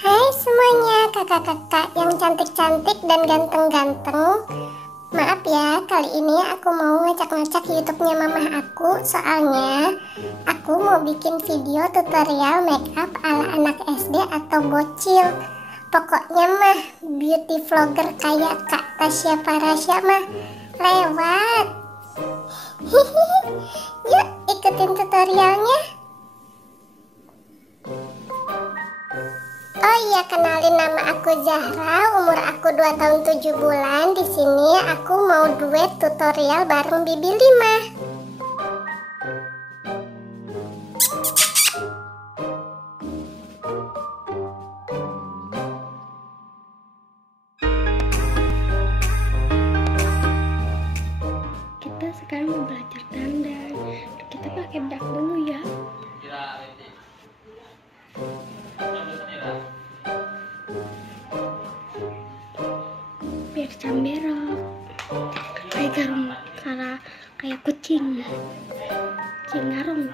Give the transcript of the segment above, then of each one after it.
Hai semuanya, kakak-kakak yang cantik-cantik dan ganteng-ganteng. Maaf ya, kali ini aku mau ngacak-ngacak YouTube-nya mamah aku. Soalnya aku mau bikin video tutorial make up ala anak SD atau bocil. Pokoknya mah beauty vlogger kayak Kak Tasya Parasya mah lewat. Yuk ikutin tutorialnya. Oh iya, kenalin, nama aku Zahra, umur aku 2 tahun 7 bulan. Di sini aku mau duet tutorial bareng bibi limah. Kita sekarang mau belajar dandan. Kita pakai bedak dulu ya. Biar camberok kayak garung, kayak kucing garung.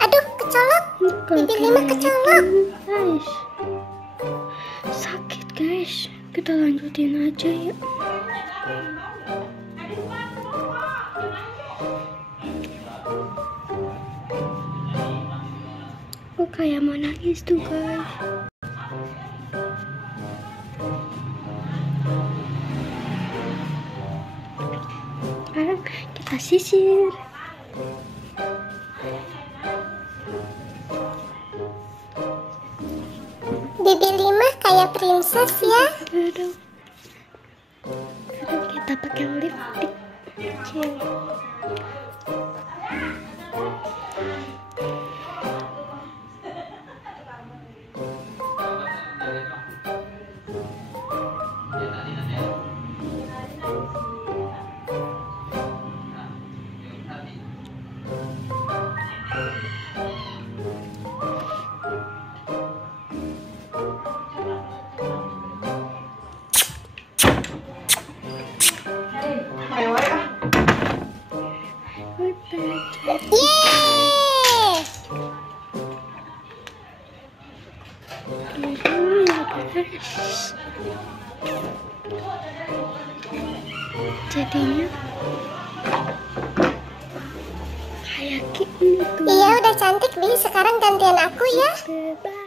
Aduh, kecolok, bibi limah kecolok. Guys, sakit guys, kita lanjutin aja ya. Aku kayak mau nangis tuh guys. Sekarang kita sisir. Bibi limah kayak princess ya. Sekarang kita pakai lipstick kecil. Yeay! Jadinya kayak gini tuh. Iya, udah cantik Bi. Sekarang gantian aku ya. Bye.